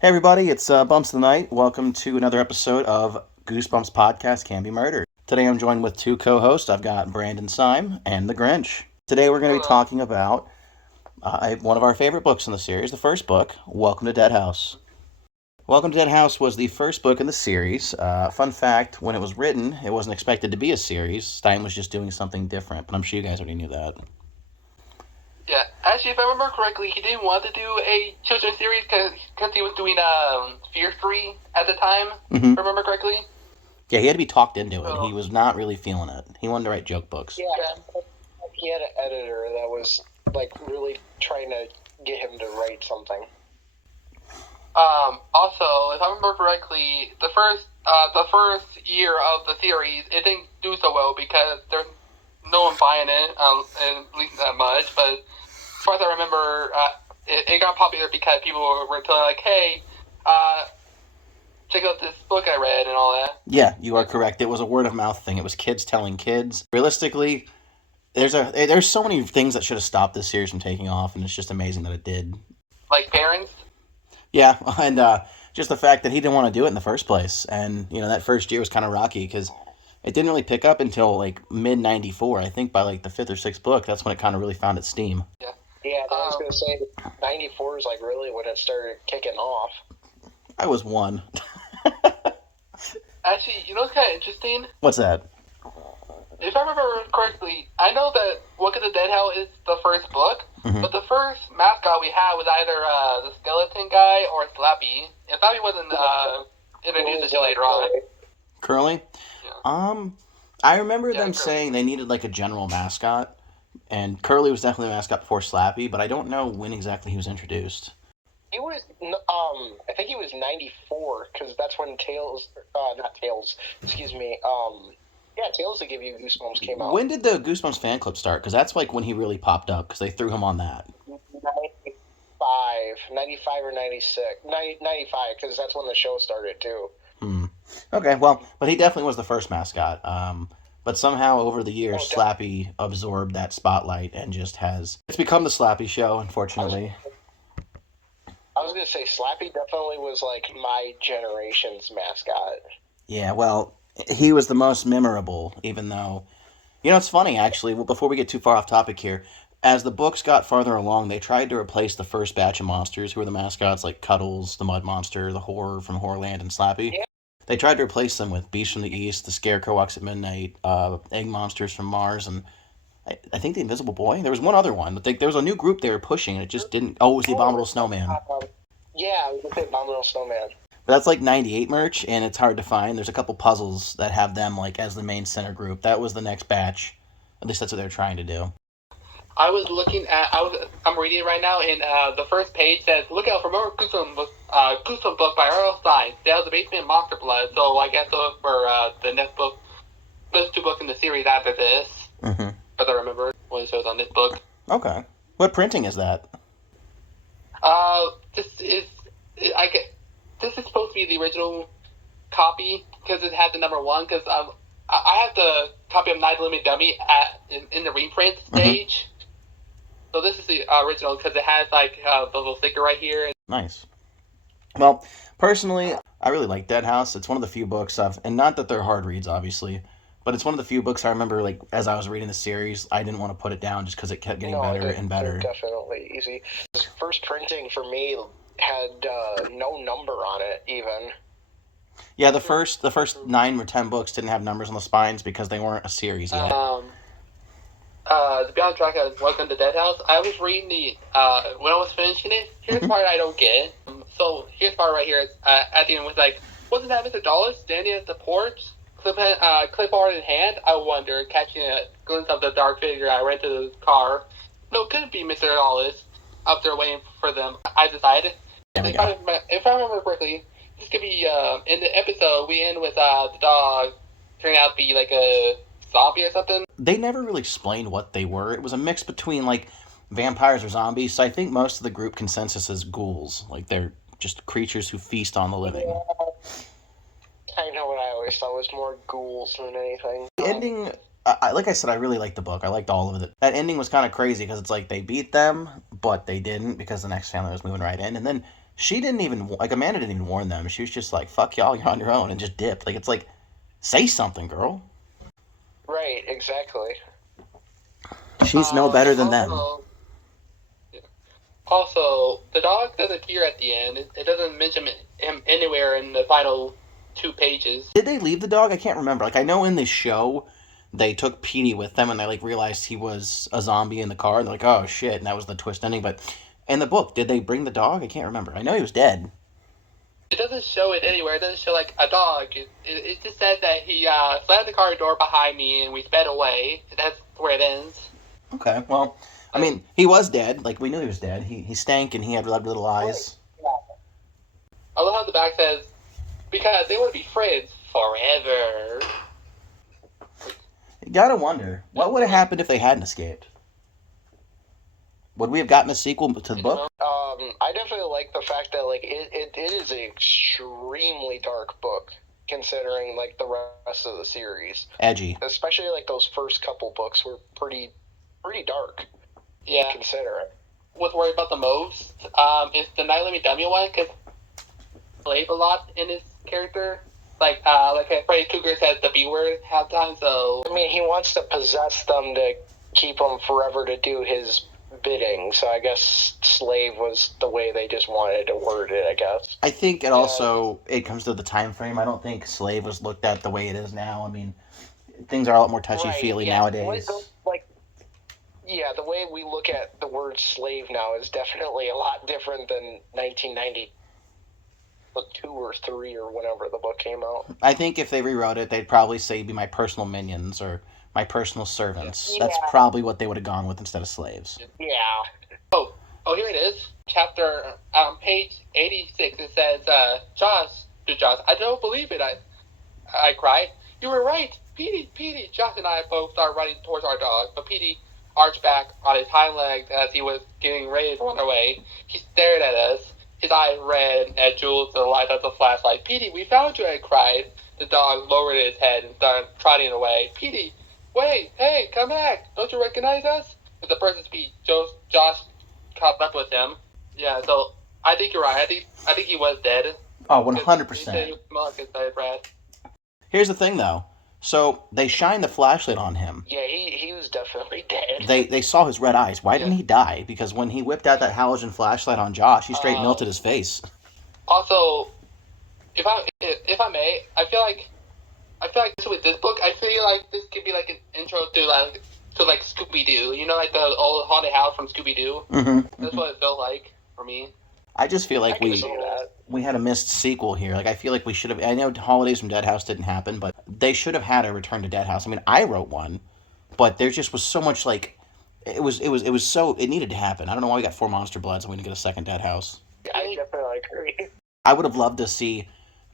Hey everybody, it's Bumps of the Night. Welcome to another episode of Goosebumps Podcast Can Be Murdered. Today I'm joined with two co-hosts. I've got Brandon Sime and the Grinch. Today we're going to be Hello. talking about one of our favorite books in the series, the first book, Welcome to Dead House. Welcome to Dead House was the first book in the series. Fun fact, when it was written, it wasn't expected to be a series. Stein was just doing something different, but I'm sure you guys already knew that. Yeah, actually, if I remember correctly, he didn't want to do a children's series because he was doing Fear 3 at the time, Mm-hmm. if I remember correctly. Yeah, he had to be talked into it. He So, was not really feeling it. He wanted to write joke books. Yeah, he had an editor that was like really trying to get him to write something. also, if I remember correctly, the first year of the series, it didn't do so well because there's no one buying it, at least that much. But as far as I remember, it got popular because people were telling like, hey, check out this book I read and all that. Yeah, you are correct. It was a word of mouth thing. It was kids telling kids. Realistically, there's so many things that should have stopped this series from taking off, and it's just amazing that it did. Like parents. Yeah, and just the fact that he didn't want to do it in the first place, and that first year was kind of rocky because it didn't really pick up until like mid '94. I think by like the fifth or sixth book, that's when it kind of really found its steam. Yeah. Yeah, I was gonna say 94 is like really when it started kicking off. I was one. Actually, you know what's kind of interesting? What's that? If I remember correctly, I know that Welcome to Dead House is the first book, Mhm. but the first mascot we had was either the skeleton guy or Slappy. And Slappy wasn't introduced until later on. Curly? Yeah. I remember Yeah, them Curly. saying they needed like a general mascot, and Curly was definitely a mascot before Slappy, but I don't know when exactly he was introduced. He was, I think he was 94 because that's when not Tales, excuse me, yeah, Tales to Give You Goosebumps came out. When did the Goosebumps fan club start? Because that's like when he really popped up, because they threw him on that. 95 or 96, 95 because that's when the show started too. Okay, well, but he definitely was the first mascot. But somehow over the years, Oh, Slappy absorbed that spotlight and just it's become the Slappy show, unfortunately. I was gonna say Slappy definitely was like my generation's mascot. Yeah, well, he was the most memorable, even though, it's funny actually. Well, before we get too far off topic here, as the books got farther along, they tried to replace the first batch of monsters who were the mascots, like Cuddles, the Mud Monster, the Horror from Horrorland, and Slappy. Yeah. They tried to replace them with Beast from the East, the Scarecrow Walks at Midnight, Egg Monsters from Mars, and I think the Invisible Boy. There was one other one, but there was a new group they were pushing, and it just didn't. Oh, it was the Abominable Snowman. Yeah, I was gonna say Abominable Snowman. But that's like '98 merch, and it's hard to find. There's a couple puzzles that have them like as the main center group. That was the next batch. At least that's what they're trying to do. I'm reading it right now, and the first page says, "Look out for more Goosebumps book by Earl Stein. Down the Basement Monster Blood." So I guess for the next book, those two books in the series after this. Mm-hmm. As I remember when it shows on this book. Okay. What printing is that? This is this is supposed to be the original copy because it had the number one. Because I have the copy of Night Limit Dummy in the reprint stage. Mm-hmm. So this is the original because it has like the little sticker right here. Nice. Well, personally, I really like Dead House. It's one of the few books and not that they're hard reads, obviously, but it's one of the few books I remember, like, as I was reading the series, I didn't want to put it down just because it kept getting better and better. Definitely easy. This first printing for me had no number on it, even. Yeah, the first 9 or 10 books didn't have numbers on the spines because they weren't a series yet. To be on track of Welcome to Dead House, I was reading when I was finishing it, here's the part I don't get. So here's the part right here. At the end was like, wasn't that Mr. Dallas standing at the porch, clipboard in hand? I wonder, catching a glimpse of the dark figure I ran to the car. No, it couldn't be Mr. Dallas up there waiting for them. I decided. If I remember correctly, this could be in the episode we end with the dog turning out to be like a zombie or something. They never really explained what they were. It was a mix between like vampires or zombies. So I think most of the group consensus is ghouls. Like they're just creatures who feast on the living. I know what I always thought was more ghouls than anything. The ending, like I said, I really liked the book. I liked all of it. That ending was kind of crazy because it's like they beat them, but they didn't because the next family was moving right in. And then She didn't even, like, Amanda didn't even warn them. She was just like, fuck y'all, you're on your own, and just dipped. Like, it's like, say something, girl. Right, exactly. She's no better than them. Yeah. Also, the dog doesn't appear at the end. It doesn't mention him anywhere in the final 2 pages. Did they leave the dog? I can't remember. Like, I know in this show, they took Petey with them, and they, like, realized he was a zombie in the car, and they're like, oh, shit, and that was the twist ending. But in the book, did they bring the dog? I can't remember. I know he was dead. It doesn't show it anywhere. It doesn't show, like, a dog. It just says that he slammed the car door behind me, and we sped away. That's where it ends. Okay, well, I mean, he was dead. Like, we knew he was dead. He stank, and he had little eyes. I love how the back says, because they want to be friends forever. You gotta wonder, what would have happened if they hadn't escaped? Would we have gotten a sequel to the book? I definitely like the fact that, like, it is an extremely dark book, considering, like, the rest of the series. Edgy. Especially, like, those first couple books were pretty dark. Yeah. Considering. What's worried about the most is the Night Living Dummy one, because slave a lot in his character. Like Freddy Krueger says the B word half time, so... I mean, he wants to possess them to keep them forever to do his bidding, so I guess slave was the way they just wanted to word it, I guess. I think it also, it comes to the time frame. I don't think slave was looked at the way it is now. I mean, things are a lot more touchy-feely nowadays. Yeah, the way we look at the word slave now is definitely a lot different than 1992 or 3 or whenever the book came out. I think if they rewrote it, they'd probably say be my personal minions or my personal servants. Yeah. That's probably what they would have gone with instead of slaves. Yeah. Oh, here it is. Chapter, page 86. It says, Josh, I don't believe it. I cried. You were right. Petey. Josh and I both started running towards our dog, but Petey arched back on his hind legs as he was getting ready to run away. He stared at us, his eyes red at Jules to the light of the flashlight. Petey, we found you, I cried. The dog lowered his head and started trotting away. Petey, wait, hey, come back. Don't you recognize us? With the person's speed, Josh caught up with him. Yeah, so I think you're right. I think he was dead. Oh, 100%. Here's the thing, though. So they shined the flashlight on him. Yeah, he was definitely dead. They saw his red eyes. Why didn't he die? Because when he whipped out that halogen flashlight on Josh, he straight melted his face. Also, if I may, I feel like with this book, I feel like this could be like an intro to Scooby Doo. You know, like the old haunted house from Scooby Doo. Mm-hmm. That's what it felt like for me. I just feel like we had a missed sequel here. Like, I feel like we should have... I know Holidays from Dead House didn't happen, but they should have had a Return to Dead House. I mean, I wrote one, but there just was so much, like... It was so... It needed to happen. I don't know why we got 4 Monster Bloods and we didn't get a second Dead House. I definitely agree. I would have loved to see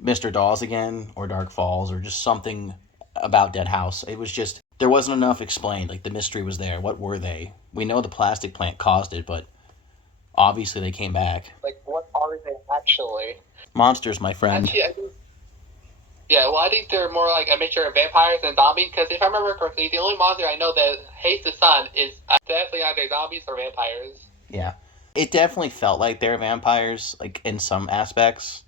Mr. Dawes again, or Dark Falls, or just something about Dead House. It was just... There wasn't enough explained. Like, the mystery was there. What were they? We know the plastic plant caused it, but... Obviously, they came back. Like, what are they actually? Monsters, my friend. Actually, I think they're more like a mixture of vampires and zombies, because if I remember correctly, the only monster I know that hates the sun is definitely either zombies or vampires. Yeah. It definitely felt like they're vampires, like, in some aspects.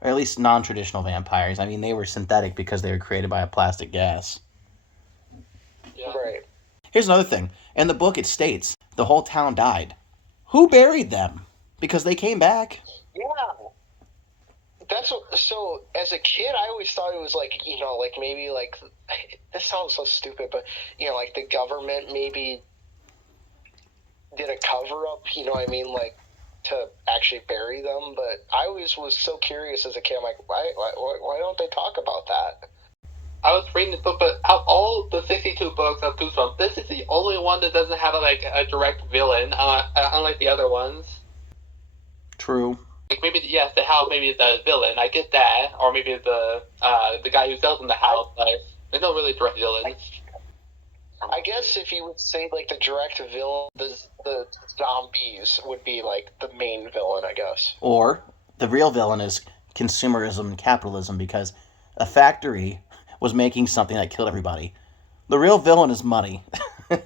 Or at least non-traditional vampires. I mean, they were synthetic because they were created by a plastic gas. Yeah. Right. Here's another thing. In the book, it states the whole town died. Who buried them? Because they came back. Yeah. So, as a kid, I always thought it was like, maybe like, this sounds so stupid, but, like the government maybe did a cover-up, you know what I mean, like, to actually bury them, but I always was so curious as a kid, I'm like, why don't they talk about that? I was reading this book, but out of all the 62 books of Goosebumps, this is the only one that doesn't have a direct villain, unlike the other ones. True. Like maybe the villain, I get that, or maybe the guy who sells them the house, but there's no really direct villain. I guess if you would say like the direct villain, the zombies would be like the main villain, I guess. Or the real villain is consumerism and capitalism, because a factory was making something that killed everybody. The real villain is money. Yeah,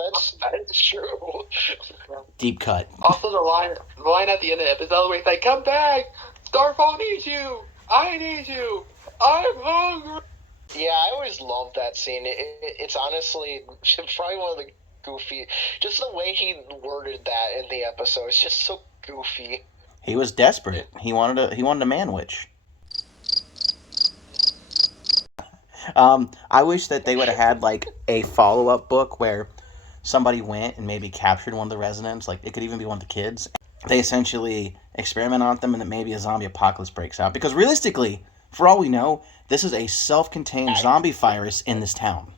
that is true. Deep cut. Also, the line at the end of the episode where he's like, "Come back, Starfall needs you. I need you. I'm hungry." Yeah, I always loved that scene. It's honestly probably one of the goofy. Just the way he worded that in the episode, it's just so goofy. He was desperate. He wanted a man witch. I wish that they would have had like a follow-up book where somebody went and maybe captured one of the residents. Like it could even be one of the kids. They essentially experiment on them, and that maybe a zombie apocalypse breaks out. Because realistically, for all we know, this is a self-contained zombie virus in this town.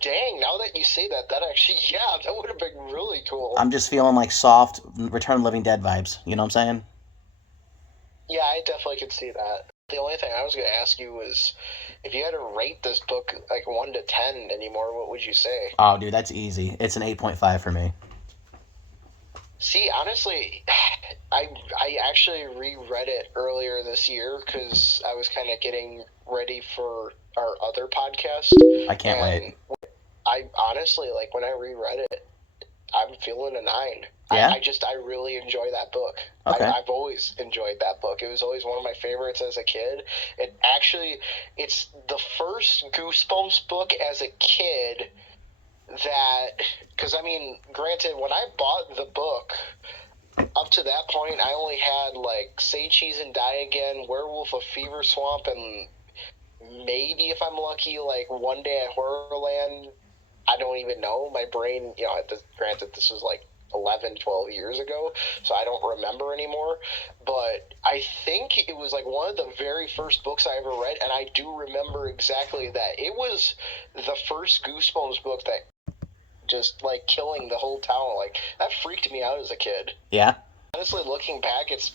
Dang! Now that you say that, that actually, yeah, that would have been really cool. I'm just feeling like soft Return of the Living Dead vibes. You know what I'm saying? Yeah, I definitely could see that. The only thing I was going to ask you was, if you had to rate this book like 1 to 10 anymore, what would you say? Oh, dude, that's easy. It's an 8.5 for me. See, honestly, I actually reread it earlier this year because I was kind of getting ready for our other podcast. I can't wait. I honestly, like, when I reread it, I'm feeling a 9. Yeah? I really enjoy that book. Okay. I've always enjoyed that book. It was always one of my favorites as a kid. It's the first Goosebumps book as a kid that, because I mean, granted, when I bought the book, up to that point, I only had like Say Cheese and Die Again, Werewolf of Fever Swamp, and maybe if I'm lucky, like One Day at Horrorland. I don't even know. My brain, granted, this was like 11, 12 years ago, so I don't remember anymore. But I think it was like one of the very first books I ever read, and I do remember exactly that. It was the first Goosebumps book that just like killing the whole town. Like, that freaked me out as a kid. Yeah? Honestly, looking back, it's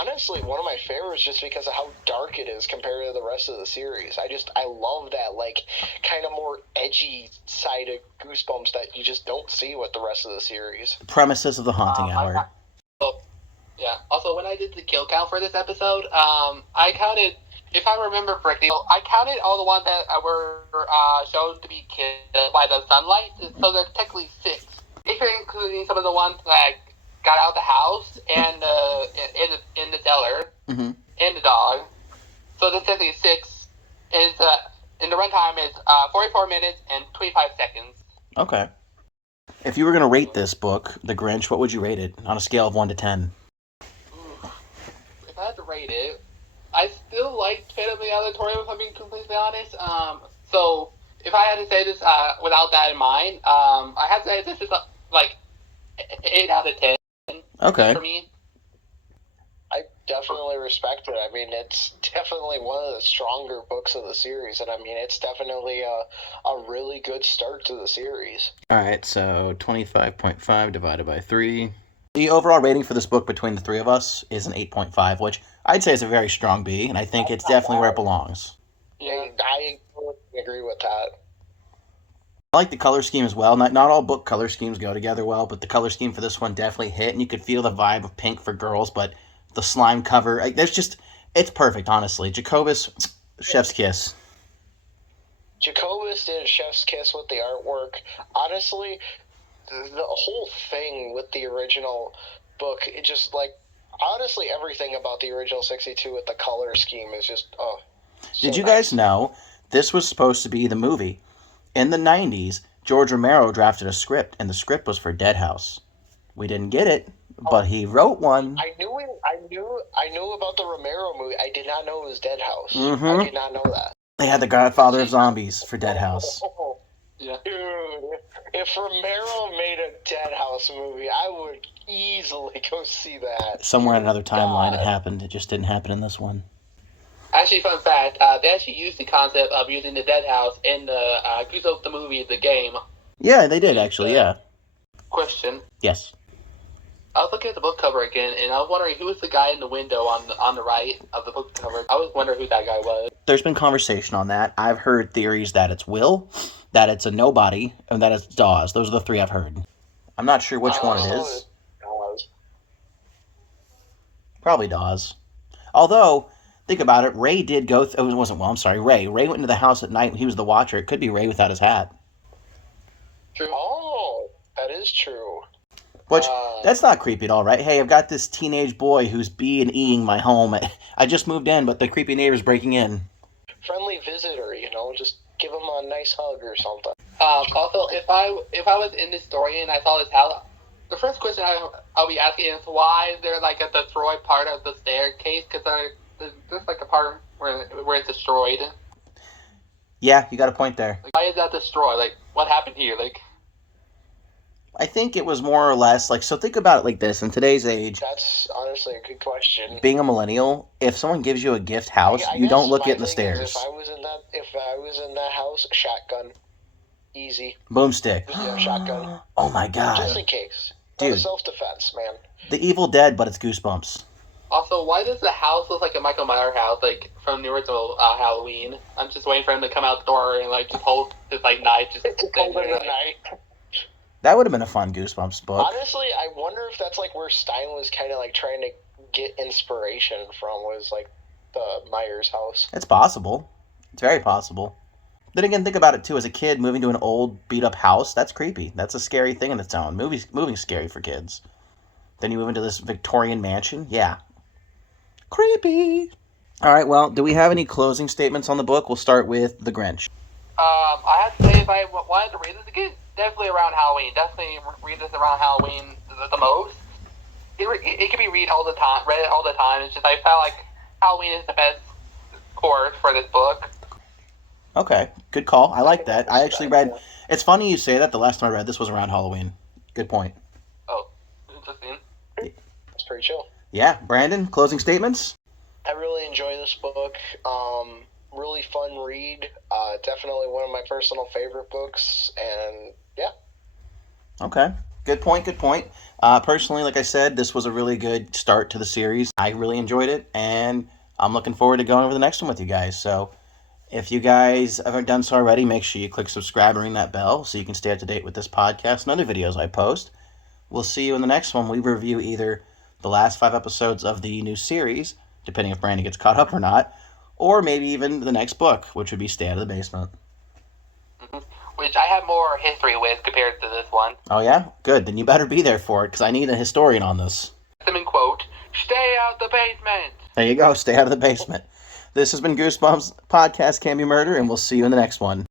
honestly one of my favorites just because of how dark it is compared to the rest of the series. I love that, like, kind of more edgy side of Goosebumps that you just don't see with the rest of the series. Premises of the Haunting Hour. Yeah. Also, when I did the kill count for this episode, I counted, if I remember correctly, I counted all the ones that were shown to be killed by the sunlight, so there's technically 6. If you're including some of the ones that got out of the house and in the cellar, Mm-hmm. and the dog, so there's technically 6. And the runtime is 44 minutes and 25 seconds. Okay. If you were going to rate this book, The Grinch, what would you rate it on a scale of 1 to 10? If I had to rate it, I still like Phantom of the Auditorium, if I'm being completely honest. So if I had to say this without that in mind, I have to say this is like 8 out of 10. Okay. For me. I definitely respect it. I mean, it's definitely one of the stronger books of the series, and I mean, it's definitely a really good start to the series. Alright, so 25.5 divided by 3. The overall rating for this book between the three of us is an 8.5, which I'd say is a very strong B, and I think it's definitely where it belongs. Yeah, I agree with that. I like the color scheme as well. Not all book color schemes go together well, but the color scheme for this one definitely hit, and you could feel the vibe of pink for girls, but the slime cover, it's perfect, honestly. Jacobus, chef's kiss. Jacobus did a chef's kiss with the artwork. Honestly, the whole thing with the original book, it just, like, honestly, everything about the original 62 with the color scheme is just, so Did you nice. guys know this was supposed to be the movie? In the 90s, George Romero drafted a script, and the script was for Dead House. We didn't get it, but he wrote one. I knew about the Romero movie. I did not know it was Dead House. Mm-hmm. I did not know that. They had the Godfather of Zombies for Dead House. Yeah. Dude, if Romero made a Dead House movie, I would easily go see that. Somewhere in another timeline it happened. It just didn't happen in this one. Actually, fun fact, they actually used the concept of using the Dead House in the Goosebumps the movie, the game. Yeah, they did, actually, yeah. Question. Yes. I was looking at the book cover again, and I was wondering who was the guy in the window on the right of the book cover. I was wondering who that guy was. There's been conversation on that. I've heard theories that it's Will, that it's a nobody, and that it's Dawes. Those are the three I've heard. I'm not sure which one it is. Probably Dawes. Although, think about it, Ray did go... Ray went into the house at night. He was the watcher. It could be Ray without his hat. True. Oh, that is true. Which, that's not creepy at all, right? Hey, I've got this teenage boy who's B&Eing my home. I just moved in, but the creepy neighbor's breaking in. Friendly visitor, just give him a nice hug or something. Also, if I was in this story and I saw this house, the first question I'll be asking is why is there like a destroyed part of the staircase? Because there's like a part where it's destroyed. Yeah, you got a point there. Like, why is that destroyed? Like, what happened here? Like, I think it was more or less like, so think about it like this. In today's age, That's honestly a good question. being a millennial, if someone gives you a gift house, I you guess don't look my it in the thing stairs. is, if I was in that house, shotgun, easy. Boomstick. Shotgun. Oh my god. Just in case. Dude. Self-defense, man. The Evil Dead, but it's Goosebumps. also, why does the house look like a Michael Myers house, like from the original Halloween? I'm just waiting for him to come out the door and like just hold his like knife, just Cold in the night. That would have been a fun Goosebumps book. Honestly, I wonder if that's like where Stein was kind of like trying to get inspiration from, was like the Myers house. It's possible. It's very possible. Then again, think about it too. As a kid, moving to an old, beat-up house, that's creepy. That's a scary thing in its own. Moving's scary for kids. Then you move into this Victorian mansion. Yeah. Creepy. All right, well, do we have any closing statements on the book? We'll start with The Grinch. I have to say, if I wanted to read this again, definitely around Halloween. Definitely read this around Halloween the most. It can be read all the time. Read it all the time. It's just I felt like Halloween is the best course for this book. Okay, good call. I like that. I actually read... It's funny you say that. The last time I read this was around Halloween. Good point. Oh, interesting. It's pretty chill. Yeah, Brandon, closing statements? I really enjoy this book. Really fun read. Definitely one of my personal favorite books. And yeah. Okay. Good point. Personally, like I said, this was a really good start to the series. I really enjoyed it, and I'm looking forward to going over the next one with you guys. So if you guys haven't done so already, make sure you click subscribe and ring that bell so you can stay up to date with this podcast and other videos I post. We'll see you in the next one. We review either the last 5 episodes of the new series, depending if Brandon gets caught up or not, or maybe even the next book, which would be Stay Out of the Basement. Mm-hmm. Which I have more history with compared to this one. Oh yeah? Good. Then you better be there for it, because I need a historian on this. Them in quote, stay out the basement. There you go. Stay out of the basement. This has been Goosebumps Podcast Can Be Murder, and we'll see you in the next one.